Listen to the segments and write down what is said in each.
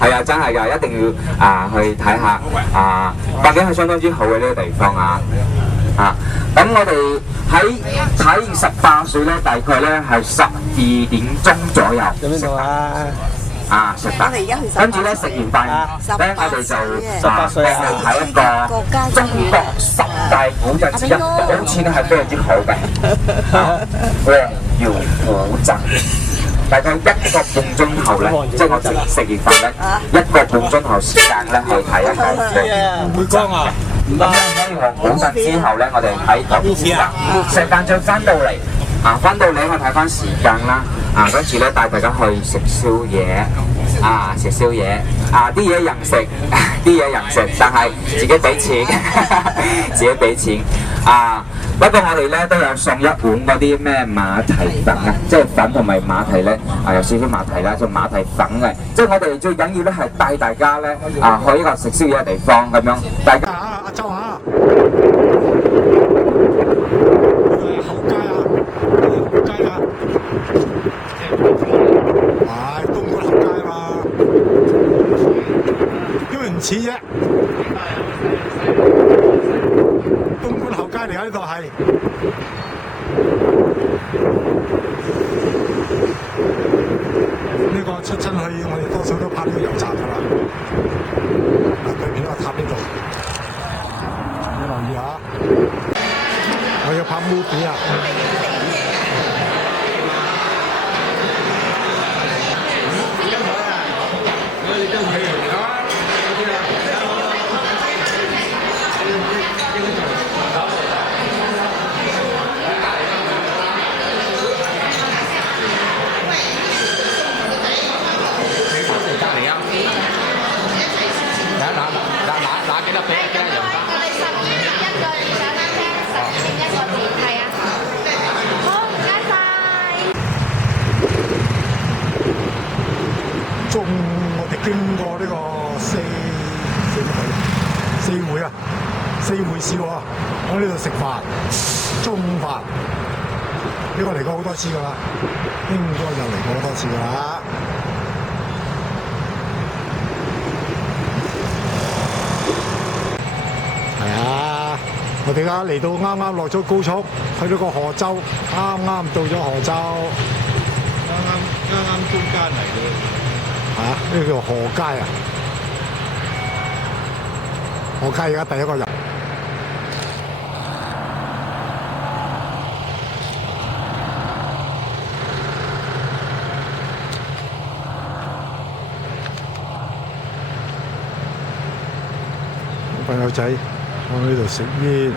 係啊，真係㗎，一定要去睇下畢竟係相當之好嘅呢個地方咁我哋喺睇完18歲咧，大概咧係12點鐘左右。有邊度啊？食飯，跟住咧食完飯咧，我哋就18歲睇一個中國10大古鎮之一，好似咧係非常之好嘅，黃姚古鎮。大概1個半鐘後咧，即係我食完飯咧，1個半鐘後時間咧去睇一個。會光啊！咁咧喺黃古鎮之後咧，我哋喺嗰邊食飯再翻到嚟，翻到嚟我睇翻時間啦，跟住咧帶大家去食宵夜，食宵夜，啲嘢任食，啲嘢任食，但係自己俾錢，自己俾錢，不過我哋咧都有送一碗嗰啲咩馬蹄粉即係粉同埋馬蹄咧，有少少馬蹄啦，就馬蹄粉嘅，即係我哋最緊要咧係帶大家咧去一個食宵夜嘅地方咁樣，大家。阿周啊！後街啊！後街啊！係東莞後街嘛？因為唔似啫。東莞後街嚟㗎呢度係。呢個出親去，我哋多數都拍呢個油站㗎啦。對面嗰個塔呢度。你留意下，我要拍 movie 啊！拿幾多俾幾多人？我哋10蚊一個上單車，10蚊一個字，係啊。好，唔該晒。中我哋經過呢個四會啊，四會市喎，喺呢度食飯，中午飯。呢個嚟過好多次㗎啦，應該就嚟過好多次㗎啦。我哋而家嚟到啱啱落咗高速，去到個河州，啱啱到咗河州，啱中間嚟嘅。呢個叫河街啊！河街而家第一個人。朋友仔。我喺度食煙，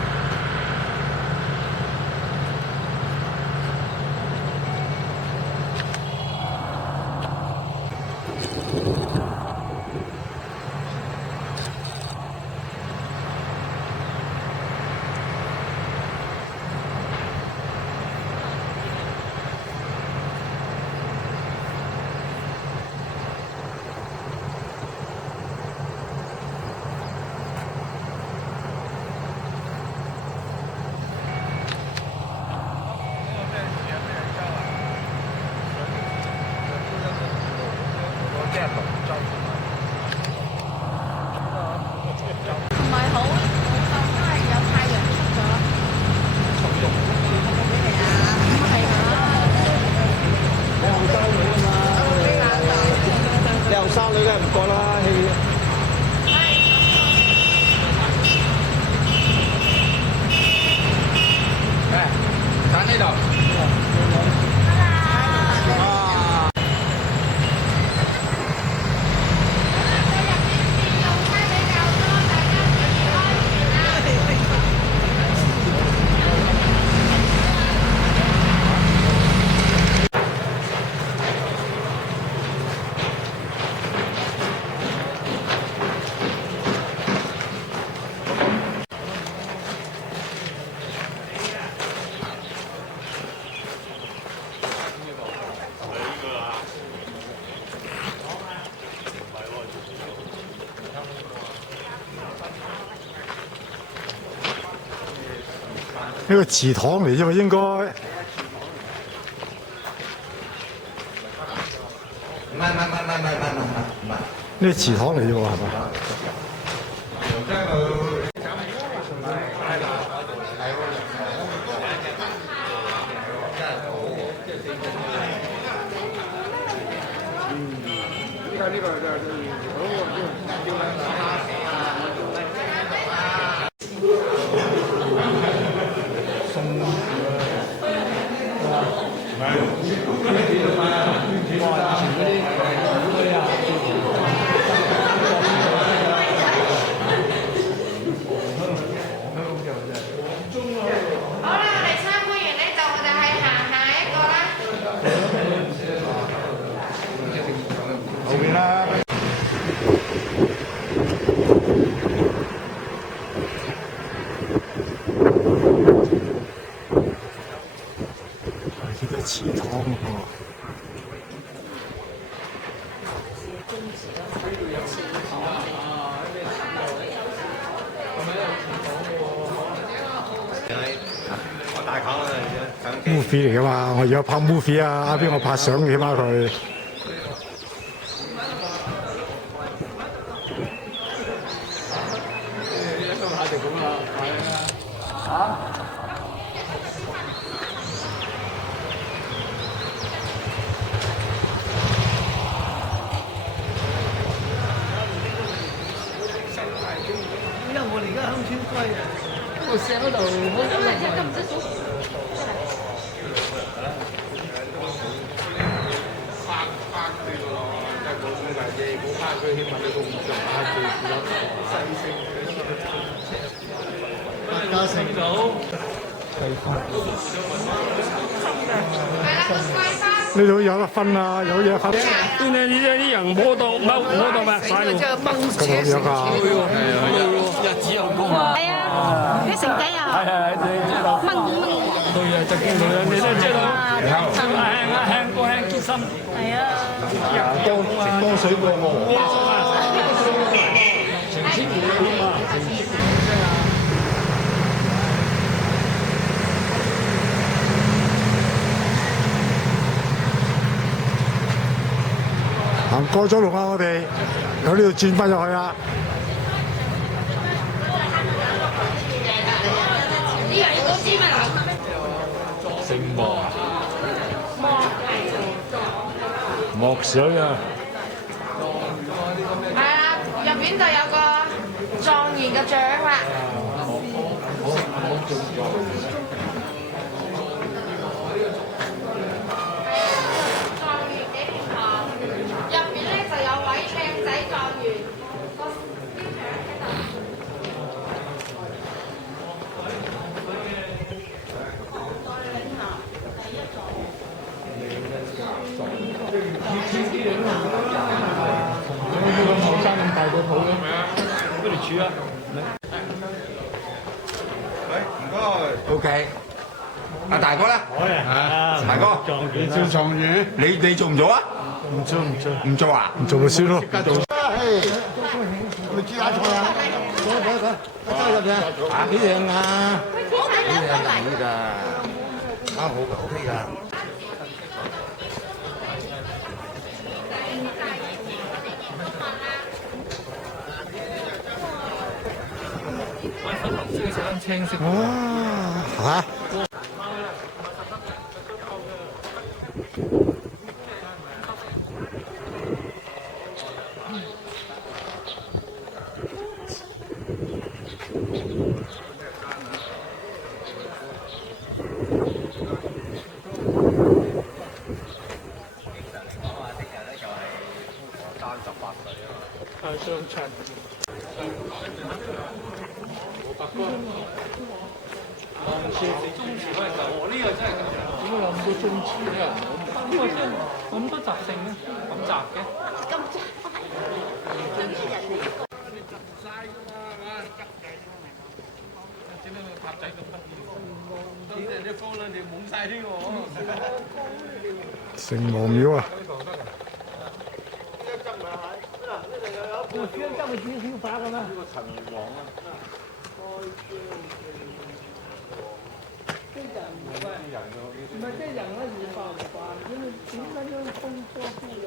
呢個祠堂嚟啫嘛，應該。唔係，呢祠堂嚟喎係咪？好啦，我哋參觀完呢度，我哋係行下一個啦。後邊啦。係啲祠堂喎。movie 嚟噶嘛，我而家拍 movie 啊，邊個拍相起碼佢。因為我哋而家鄉村龜啊，個石嗰度好大家食到。呢度有得分啊，有嘢分。邊咧？啲人摸到咩？晒喎。咁樣啊？日子又高啊！係啊，啲成仔啊！係對啊，就見到你都知道，輕過輕結心。係啊。多水過河。成千戶添啊！行過咗龍啊！我哋由呢度轉翻入去啊！姓莫啊！莫水啊！係啊，入邊就有個狀元嘅獎啦。OK，阿大哥咧？大哥，做狀元，你做唔做啊？唔做啊？唔做咪算咯。你煮下菜啊？走入去，幾靚啊？幾靚㗎？啱好㗎 ，OK 㗎。哇嚇！呢個真係點解有咁多中廚咧？呢個真係咁多雜性咧，咁雜嘅。咁雜，做咩人嚟？整到個塔仔咁得意，啲人啲方兩條懵曬添喎。城隍廟啊！我專登去煮小法㗎嘛。呢個陳王啊。啲人唔係唔係啲人咧，要化唔化？點解要空多啲嘅？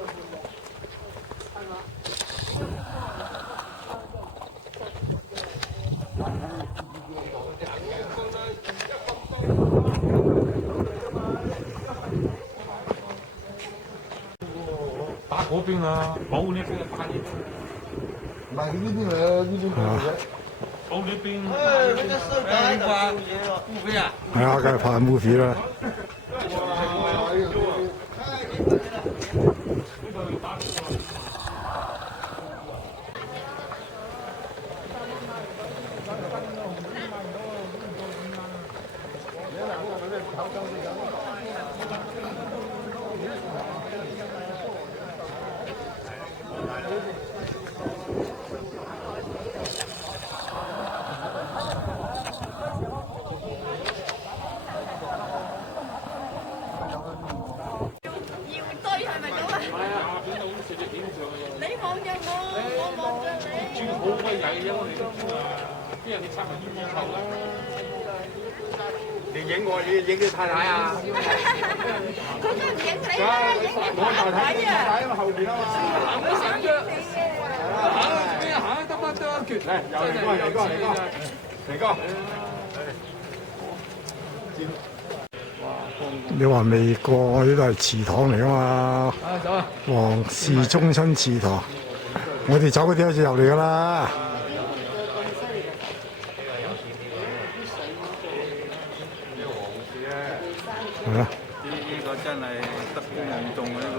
係嘛？嗰邊啊，冇呢邊嘅快啲，唔係呢邊啊，呢邊冇嘢。冇呢邊。係啊，梗係拍 movie 啦。你望着我，我望着你。豬好鬼曳啊！我哋都知啊，啲人你插埋啲網球啦。你影我，你影你太太啊？佢都唔影你啦，影你太太啊！喺後邊啊嘛。行都行啫，行邊行得乜得一橛？嚟，嚟哥，嚟哥。你話未過，呢度係祠堂嚟啊嘛。走啊！皇氏宗親祠堂，我哋走嗰啲好似入嚟噶啦。係啊。呢個真係德高望重啊！呢個。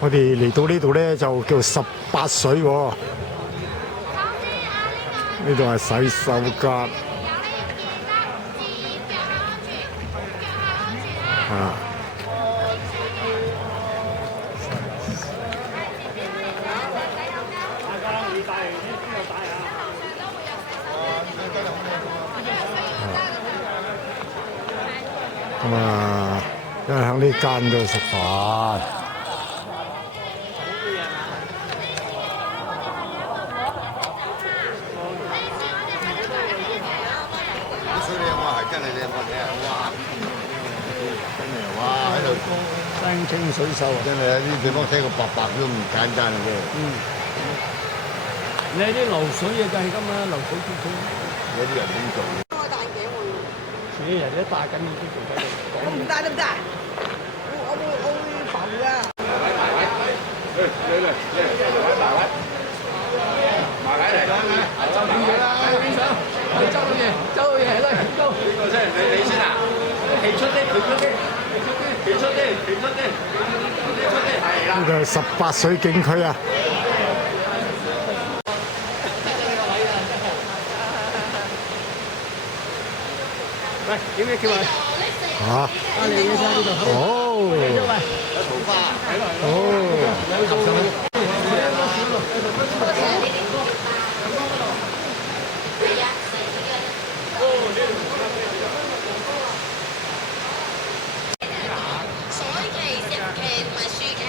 我哋嚟到呢度咧就叫18水喎。呢度係洗手間。啊！咁啊，因為喺呢間度食飯。山清水秀啊！真係呢啲地方睇個白白都唔簡單嘅。你啲流水嘢就係咁啦，流水結晶。有啲人點做？開大頸會。自己人一帶緊已經做緊。我唔帶得唔得？我會浮㗎。埋位嚟，周老爺啦，邊上？周老爺，周老爺係啦，高。邊個先？你先啊？企出啲，企出啲，企出啲，企出啲，企出啲，係啦。呢度係18水景區啊！喂，點樣叫佢？嚇！你嘅啫呢度。哦！有桃花，哦！水期、石期同埋樹期，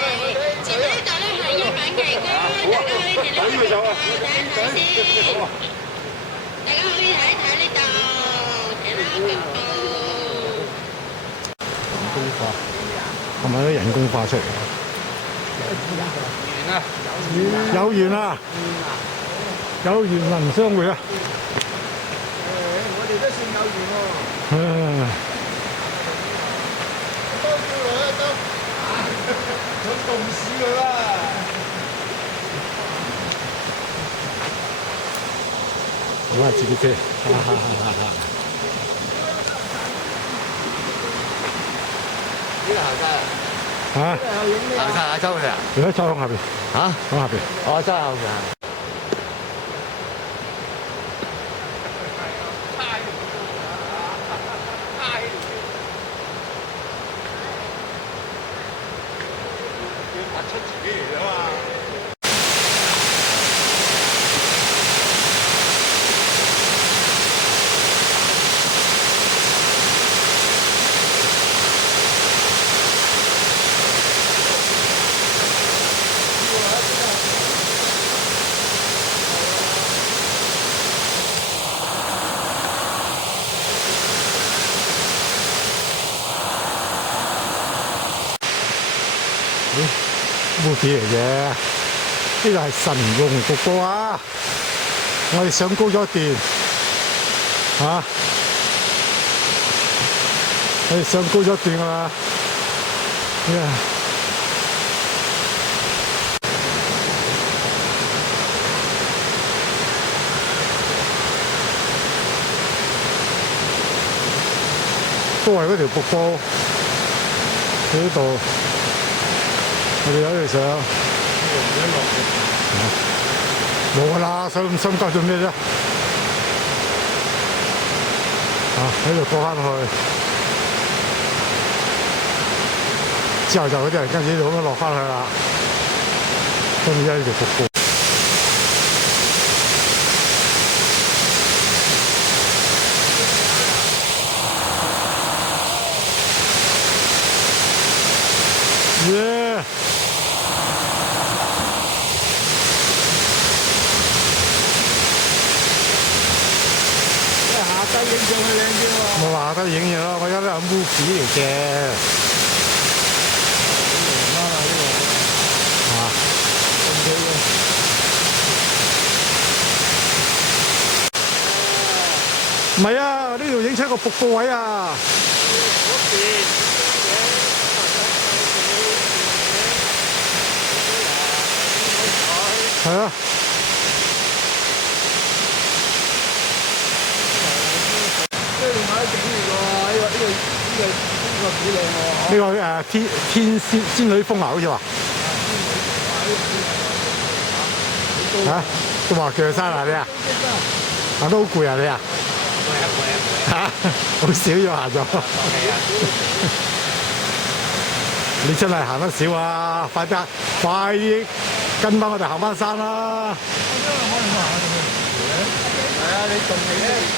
前面呢度咧係一品期居，大家可以停呢度睇一睇先。大家可以睇一睇呢度，停啦腳步。人工化係咪啲人工化出嚟？有緣啊！有緣能相會啊！我哋都算有緣喎。多叫來啊都，有共事㗎啦。咁啊，自己車。呢個行山啊？嚇！行山啊，周去啊？而家走向下邊。嚇？向下邊。哦，周後邊啊。出自己嚟啊嘛！墓地嚟嘅，呢度係神龍瀑布啊！我哋上高咗一段，嚇、你上高咗一段啊嘛。都係嗰條瀑布喺呢度，我哋有條相。冇啦，上咁深交做咩啫？喺度過翻去，之後就嗰啲人跟住咁樣落翻去啦。跟住呢條瀑布。耶！下低影相去靚啲喎。我話得影嘢咯，我而家都係 movie 嚟嘅。唔係啊，呢度影出個瀑布位啊。係啊。呢個天仙女峰啊，好似話嚇，都話腳山啊你啊，行得好攰啊你啊，嚇，好少咗行咗。你真係行得少啊！快啲跟翻我哋行翻山啦！係啊，你仲未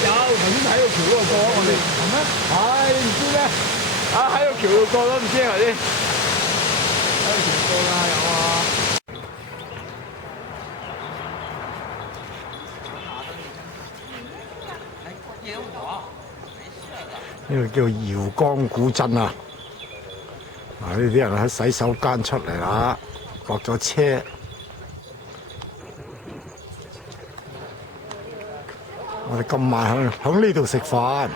有頭先喺個橋嗰度過我哋係咩？係唔知咩？喺個橋度過都唔知係咪先？喺個橋過啦，有啊！呢個叫瑤江古鎮啊！呢啲人喺洗手間出嚟啦，落咗車。我哋今晚喺呢度食飯。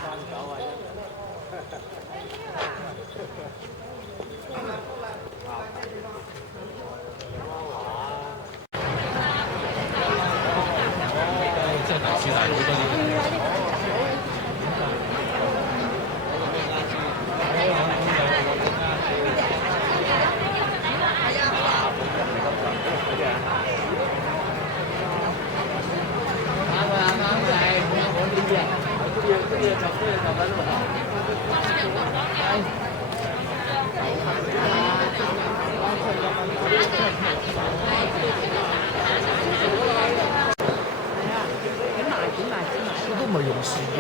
都唔係用樹葉，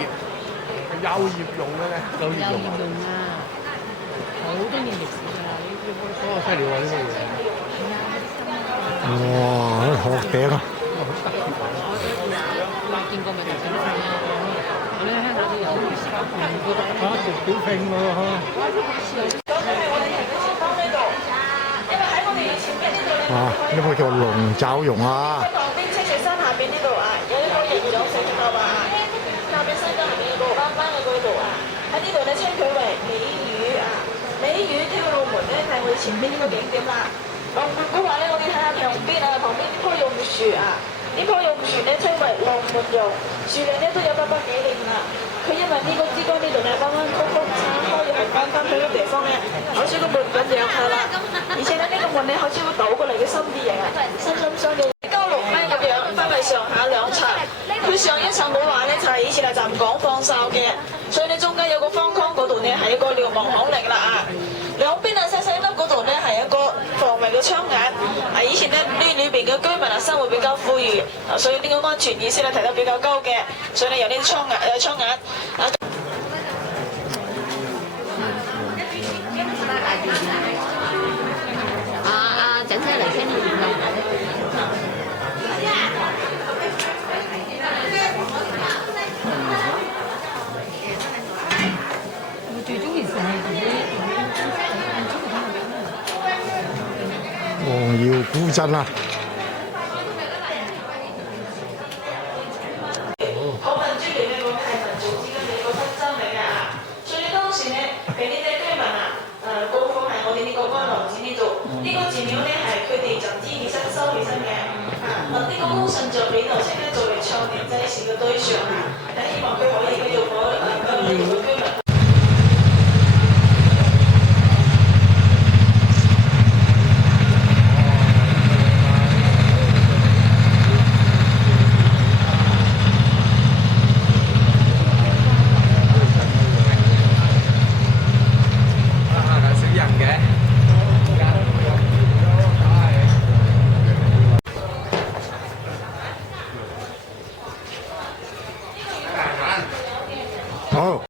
幼葉用嘅咧，幼葉用啊，好多年歷史㗎啦，哦，犀利喎呢個嘢！哇！學頂啊！我見過咪頭先睇啊，我哋喺鄉下都有，幾拼喎啊！呢個叫龍爪蓉啊！喺旁邊清水山下邊呢度啊，有一個營養食物啊，下邊山間下面有個彎彎嘅嗰度啊，喺呢度咧稱佢為美魚啊，美魚跳龍門咧係我哋前邊呢個景點啦。龍門嘅話咧，我哋睇下牆邊啊，旁邊呢棵榕樹啊，呢棵榕樹咧稱為龍門榕，樹齡咧都有800幾年啦。佢因為呢個支杆呢度咧彎彎曲曲撐開入去翻去嘅地方咧，好似個門咁樣係啦。而且咧呢個門咧好似會倒過嚟嘅心字形啊，心心相印，9、6米咁樣，分為上下2層。佢上一層嘅話咧就係以前係站崗放哨嘅，所以你中間有個方框嗰度咧係一個瞭望孔嚟㗎啦啊。兩邊啊細細粒嗰度咧係一個防衞嘅窗眼，以前咧呢裏邊嘅居民啊生活比較富裕，所以呢個安全意識咧提得比較高嘅，所以咧有呢啲窗眼啊。整車嚟聽你點講？我最中意食黃瑤古鎮啊！好民主嘅呢個係民族之間嘅一個紛爭嚟㗎，所以當時咧俾呢個寺廟咧係佢哋就自己收起身嘅，呢個高神像俾頭先咧作為長年祭祀嘅對象啊，希望佢可以繼續居民。好。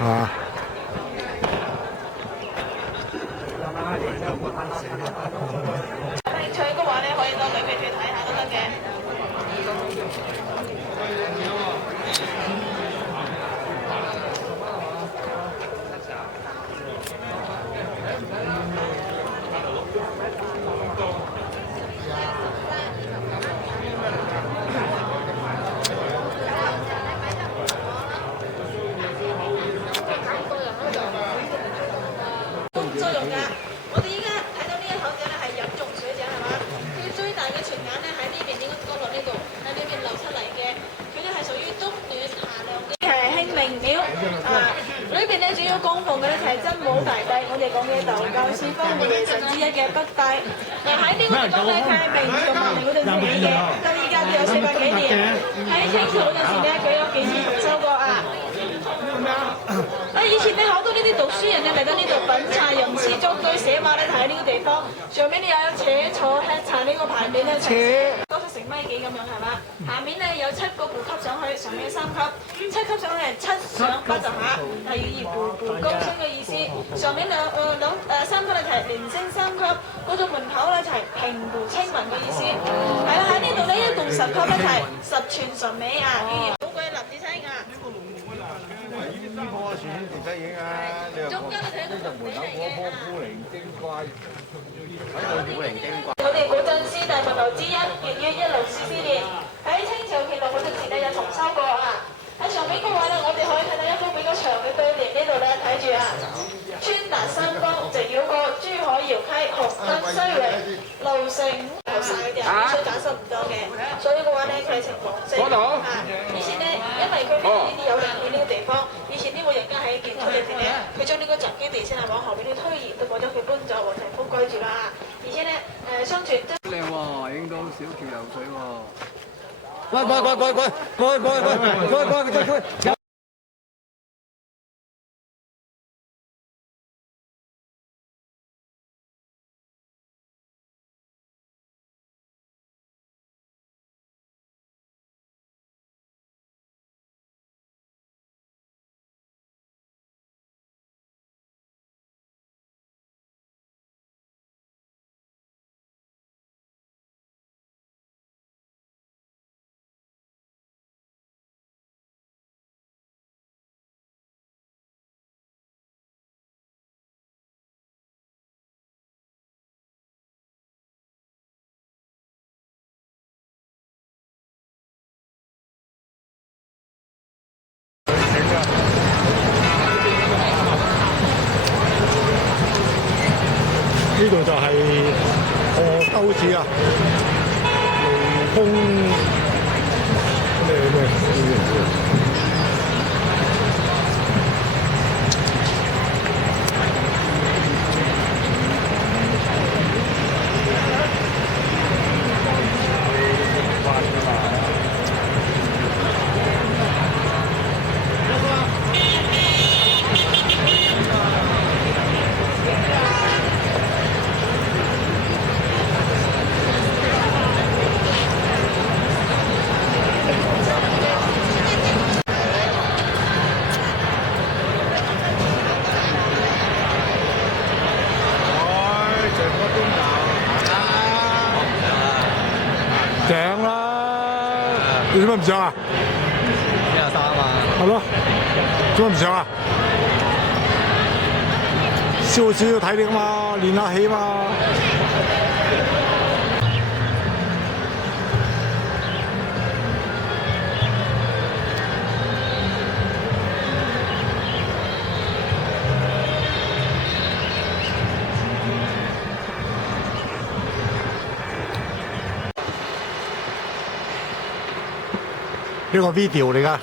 啊！有興趣嘅話咧，可以到裏邊去睇下都得嘅。作用㗎，我哋依家睇到呢一口井咧係飲用水井係嘛？佢最大嘅泉眼咧喺呢邊呢個角落呢度，喺呢邊流出嚟嘅，佢咧係屬於中暖下涼嘅。係興靈廟啊，裏邊咧主要供奉嘅咧就係真武大帝，我哋講嘅道教四方面嘅神之一嘅北帝。喺呢個地方咧，佢係明朝文明嗰陣時起嘅，到依家都有400幾年。喺清朝嗰陣時咧，佢有幾次復修過啊。以前咧好多呢啲讀書人咧嚟到呢度品茶吟詩作對寫馬咧，睇呢個地方。上面咧有且坐吃茶呢個牌面咧，高出成米幾咁樣係嘛？下面咧有7個步級上去，上面3級，7級上去係7上8就下，係以步高升嘅意思。上面3級咧就係連升3級，嗰種門口咧就係平步青雲嘅意思。係啦，喺呢度咧一共10級咧就係十全十美啊，語言好鬼立體聲啊！呢棵樹先至得影啊！你話呢度門口嗰棵古靈精怪，喺度古靈精怪。我哋古鎮師大佛頭之一，粵語一流史之列，喺清朝乾隆嗰陣時咧有重修過啊！喺上面嘅話咧，我哋可以睇到一幅比較長嘅對聯，呢度咧睇住啊，穿達三江，直繞過珠海瑤溪，紅燈西圍，路城冇晒嘅人，所以解釋唔到嘅。所以嘅話咧，佢係呈黃色啊。以前咧，因為佢呢啲有靈氣呢個地方，以前呢個人家喺建築裏邊咧，佢將呢個集基地先係往後邊啲推移，都覺得佢搬走黃庭豐居住啦。而且咧，相傳都靚喎，影到小橋流水喎。過去。呢度就係賀州市啊，雷公咩？你做乜唔上啊43啊！係咯，做乜唔上啊？燒少少體力啊嘛，練下氣嘛。呢個 video 嚟㗎。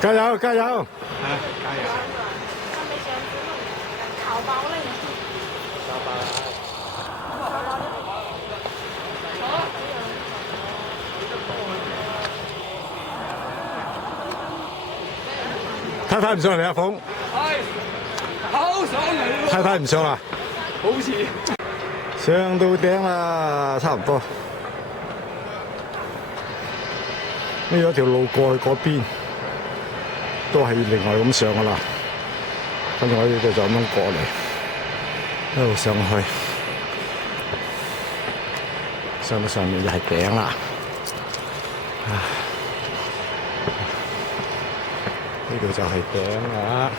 加油加油！太太唔上嚟啊，鳳。好上嚟。太太唔上啦。好似上到頂啦，差唔多。呢有條路過去嗰邊，都係另外咁上噶啦。跟住我哋就咁樣過嚟，一路上去，上到上面就係頂啦。呢度就係頂啦。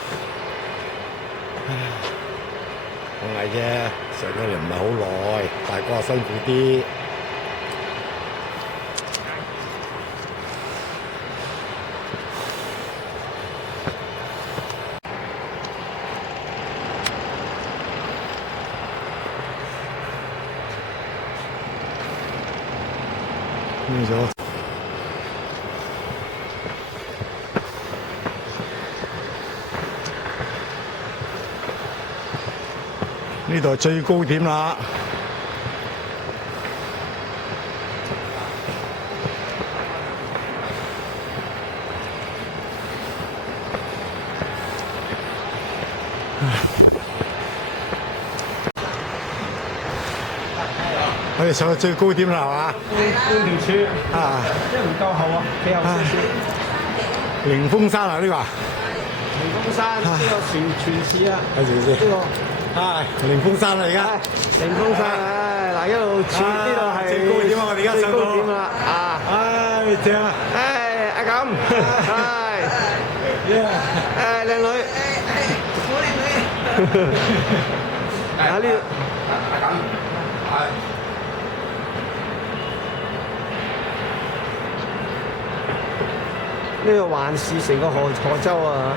好矮啫，上咗嚟唔係好耐，大哥辛苦啲。呢咗。呢度係最高點啦！我哋上到最高點啦，係嘛？半條柱啊，即係唔夠厚啊，幾厚少少。凌峰山啊，呢個。凌峰山呢個全市啊，睇住先。呢個。係凌峰山啦，而家。凌峰山，唉，嗱一路處呢度係最高點啊！我哋而家上到。最高點啦，啊！唉，正啊！唉，阿錦，唉，靚女，好靚女。啊呢？阿錦，係。呢個環視成個河州啊！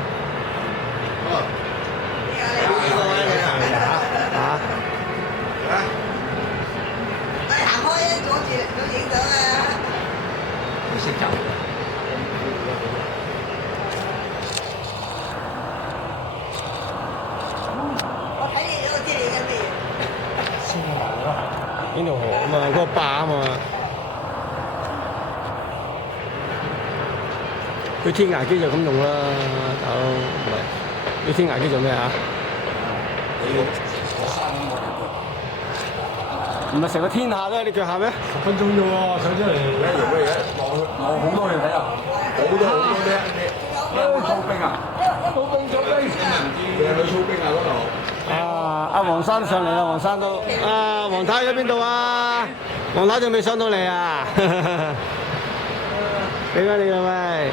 行開啊！阻住影相啊！唔識走。我睇你咗，我知你嘅咩嘢。先河咯，邊條河啊嘛？嗰個壩啊嘛。佢天涯機就咁用啦，大佬唔係。佢天涯機做咩啊？唔係成個天下都喺你腳下咩？10分鐘啫喎，上出嚟而家做咩嘢？落好多嘢睇啊！好多咩？操兵啊！操兵！你係去操兵啊嗰度？啊！阿黃生上嚟啦，黃生都。啊！黃太喺邊度啊？黃太仲未上到嚟啊？俾翻你啦喂！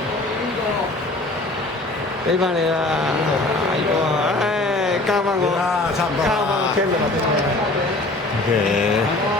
俾翻你啦！唉，交翻我，差唔多。交翻個 camera 俾我。OK。